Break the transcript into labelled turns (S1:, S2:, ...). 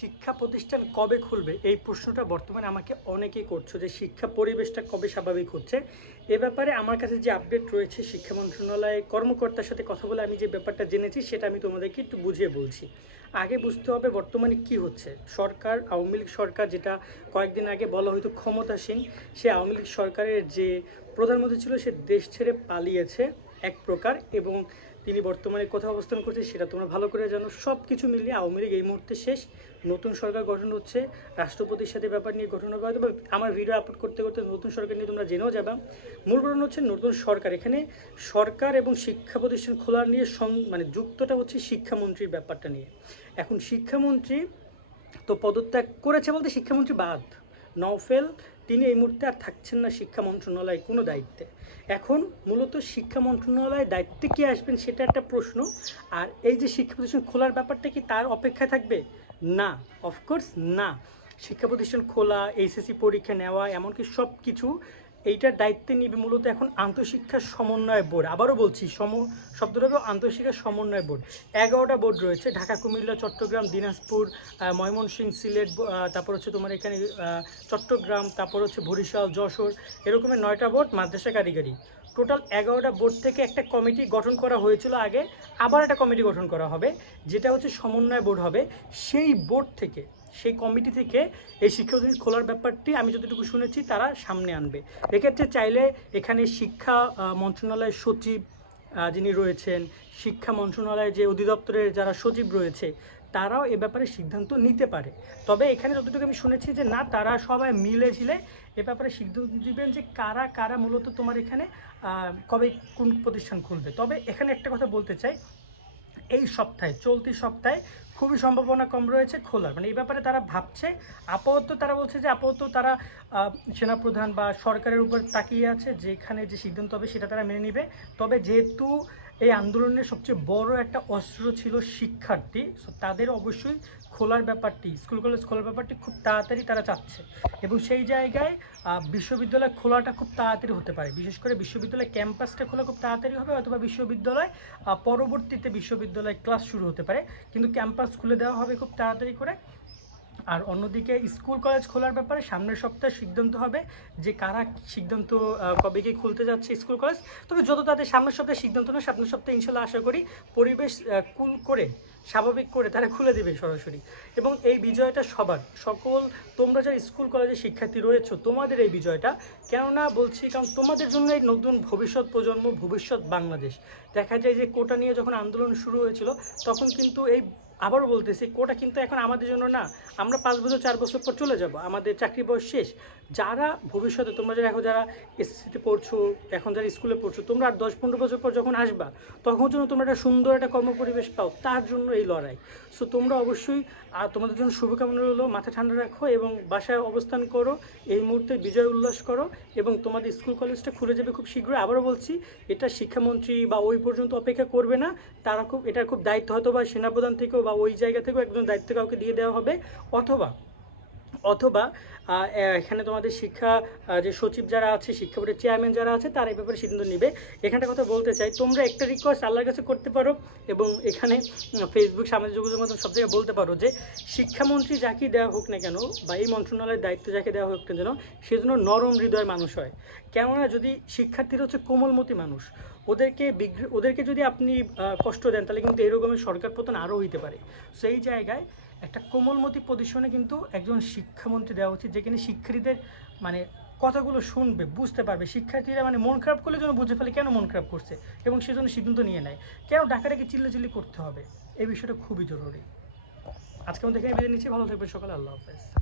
S1: শিক্ষা প্রতিষ্ঠান কবে খুলবে? এই প্রশ্নটা বর্তমানে আমাকে অনেকেই করছ যে শিক্ষা পরিবেশটা কবে স্বাভাবিক হচ্ছে। এ ব্যাপারে আমার কাছে যে আপডেট রয়েছে শিক্ষা মন্ত্রণালয়ে কর্মকর্তার সাথে কথা বলে আমি যে ব্যাপারটা জেনেছি সেটা আমি তোমাদেরকে একটু বুঝিয়ে বলছি। আগে বুঝতে হবে বর্তমানে কি হচ্ছে। সরকার, আওয়ামী লীগ সরকার যেটা কয়েকদিন আগে বলা হয়তো ক্ষমতাসীন, সে আওয়ামী লীগ সরকারের যে প্রধানমন্ত্রী ছিল সে দেশ ছেড়ে পালিয়েছে এক প্রকার এবং তিনি বর্তমানে কোথায় অবস্থান করছে সেটা তোমরা ভালো করে জানো। সব কিছু মিলিয়ে আওয়ামী লীগ এই মুহূর্তে শেষ। নতুন সরকার গঠন হচ্ছে, রাষ্ট্রপতির সাথে ব্যাপার নিয়ে গঠন হবে হয়তো আমার ভিডিও আপলোড করতে করতে নতুন সরকার নিয়ে তোমরা জেনেও যাবা। মূল কারণ হচ্ছে নতুন সরকার। এখানে সরকার এবং শিক্ষা প্রতিষ্ঠান খোলার নিয়ে মানে যুক্তটা হচ্ছে শিক্ষামন্ত্রীর ব্যাপারটা নিয়ে। এখন শিক্ষামন্ত্রী তো পদত্যাগ করেছে বলতে শিক্ষামন্ত্রী বাদ। নওফেল তিনি এই মুহূর্তে আর থাকছেন না শিক্ষা মন্ত্রণালয়ের কোনো দায়িত্বে। এখন মূলত শিক্ষা মন্ত্রণালয়ের দায়িত্বে কে আসবেন সেটা একটা প্রশ্ন। আর এই যে শিক্ষা প্রতিষ্ঠান খোলার ব্যাপারটা কি তার অপেক্ষায় থাকবে? না অফকোর্স না। শিক্ষা প্রতিষ্ঠান খোলা, এইচএসসি পরীক্ষা নেওয়া, এমনকি সব কিছু এইটার দায়িত্বে নিবে মূলত এখন আন্তঃশিক্ষা সমন্বয় বোর্ড। আবারও বলছি, সম শব্দটাকে আন্তঃশিক্ষা সমন্বয় বোর্ড। এগারোটা বোর্ড রয়েছে, ঢাকা, কুমিল্লা, চট্টগ্রাম, দিনাজপুর ময়মনসিংহ সিলেট তারপর হচ্ছে তোমার এখানে চট্টগ্রাম, তারপর হচ্ছে বরিশাল, যশোর, এরকমের নয়টা বোর্ড মাদ্রাসা কারিগরি। টোটাল এগারোটা বোর্ড থেকে একটা কমিটি গঠন করা হয়েছিল আগে, আবার একটা কমিটি গঠন করা হবে, যেটা হচ্ছে সমন্বয় বোর্ড হবে। সেই বোর্ড থেকে, সেই কমিটি থেকে এই শিক্ষা প্রতিষ্ঠান খোলার ব্যাপারটি আমি যতটুকু শুনেছি তারা সামনে আনবে। এক্ষেত্রে চাইলে এখানে শিক্ষা মন্ত্রণালয়ের সচিব যিনি রয়েছেন, শিক্ষা মন্ত্রণালয়ের যে অধিদপ্তরের যারা সচিব রয়েছে তারাও এ ব্যাপারে সিদ্ধান্ত নিতে পারে। তবে এখানে যতটুকু আমি শুনেছি যে, না, তারা সবাই মিলে ঝিলে এ ব্যাপারে সিদ্ধান্ত দিবেন যে, কারা কারা মূলত তোমার এখানে কবে কোন প্রতিষ্ঠান খুলবে। তবে এখানে একটা কথা বলতে চাই, এই সপ্তাহে, চলতি সপ্তাহে খুবই সম্ভাবনা কম রয়েছে খোলার। মানে এই ব্যাপারে তারা ভাবছে, আপাতত তারা বলছে যে, আপাতত তারা সেনাপ্রধান বা সরকারের উপর তাকিয়ে আছে, যেখানে যে সিদ্ধান্ত হবে সেটা তারা মেনে নেবে। তবে যেহেতু এই আন্দোলনের সবচেয়ে বড় একটা অস্ত্র ছিল শিক্ষার্থী। So, তাদের অবশ্যই খোলার ব্যাপারটি, স্কুল, কলেজ খোলার ব্যাপারটি খুব তাড়াতাড়ি তারা চাচ্ছে। এবং সেই জায়গায় বিশ্ববিদ্যালয় খোলাটা খুব তাড়াতাড়ি হতে পারে। বিশেষ করে বিশ্ববিদ্যালয় ক্যাম্পাসটা খোলা খুব তাড়াতাড়ি হবে অথবা বিশ্ববিদ্যালয় পরবর্তীতে বিশ্ববিদ্যালয় ক্লাস শুরু হতে পারে। কিন্তু ক্যাম্পাস খুলে দেওয়া হবে খুব তাড়াতাড়ি করে। আর অন্যদিকে স্কুল কলেজ খোলার ব্যাপারে সামনের সপ্তাহে সিদ্ধান্ত হবে যে কারা সিদ্ধান্ত কবে গিয়ে খুলতে যাচ্ছে স্কুল কলেজ। তবে যত তাদের সামনের সপ্তাহে সিদ্ধান্ত নেয় সামনের সপ্তাহে ইনশাল্লাহ আশা করি পরিবেশ কুল করে, স্বাভাবিক করে তারা খুলে দেবে সরাসরি। এবং এই বিজয়টা সবার, সকল তোমরা যারা স্কুল কলেজের শিক্ষার্থী রয়েছো, তোমাদের এই বিজয়টা। কেননা বলছি, কারণ তোমাদের জন্য এই নতুন ভবিষ্যৎ প্রজন্ম, ভবিষ্যৎ বাংলাদেশ। দেখা যায় যে কোটা নিয়ে যখন আন্দোলন শুরু হয়েছিল, তখন কিন্তু এই আবারও বলতেছি, কোটা কিন্তু এখন আমাদের জন্য না, আমরা পাঁচ বছর, চার বছর পর চলে যাব, আমাদের চাকরি বয়স শেষ। যারা ভবিষ্যতে, তোমরা যারা এখন যারা এসএসসিতে পড়ছো, এখন যারা স্কুলে পড়ছো, তোমরা আর দশ, পনেরো বছর পর যখন আসবা, তখন যেন তোমরা একটা সুন্দর একটা কর্মপরিবেশ পাও, তার জন্য এই লড়াই। সো তোমরা অবশ্যই, আর তোমাদের জন্য শুভকামনা রইল, মাথা ঠান্ডা রাখো এবং বাসায় অবস্থান করো, এই মুহূর্তে বিজয় উল্লাস করো এবং তোমাদের স্কুল কলেজটা খুলে যাবে খুব শীঘ্রই। আবারও বলছি, এটা শিক্ষামন্ত্রী বা ওই পর্যন্ত অপেক্ষা করবে না, তারা খুব, এটার খুব দায়িত্ব হয়তো বা সেনাপ্রধান থেকেও বা ওই জায়গা থেকেও একজন দায়িত্ব কাউকে দিয়ে দেওয়া হবে অথবা অথবা এখানে তোমাদের শিক্ষা যে সচিব যারা আছে, শিক্ষা বোর্ডের চেয়ারম্যান যারা আছে, তারা এই ব্যাপারে সিদ্ধান্ত নেবে। এখানটা কথা বলতে চাই, তোমরা একটা রিকোয়েস্ট আল্লাহর কাছে করতে পারো এবং এখানে ফেসবুক সামাজিক যোগাযোগের মাধ্যমে সব জায়গায় বলতে পারো যে, শিক্ষামন্ত্রী যাকে দেওয়া হোক না কেন বা এই মন্ত্রণালয়ের দায়িত্ব যাকে দেওয়া হোক না কেন, সে যেন নরম হৃদয়ের মানুষ হয়। কেননা যদি শিক্ষার্থীরা হচ্ছে কোমলমতি মানুষ, ওদেরকে ওদেরকে যদি আপনি কষ্ট দেন, তাহলে কিন্তু এরকমের সরকার পতন আরও হইতে পারে। সেই জায়গায় একটা কোমলমতি পজিশনে কিন্তু একজন শিক্ষামন্ত্রী দেওয়া উচিত যেখানে শিক্ষার্থীদের মানে কথাগুলো শুনবে, বুঝতে পারবে। শিক্ষার্থীরা মানে মন খারাপ করলে যেন বুঝে ফেলে কেন মন খারাপ করছে এবং সেজন্য সিদ্ধান্ত নিয়ে নেয়। কেন ডাকাটাকে চিল্লাচিল্লি করতে হবে? এই বিষয়টা খুবই জরুরি। আজকে আমাদের এখানে বিদায় নিচ্ছি। ভালো থাকবে সকালে। আল্লাহ হাফেজ।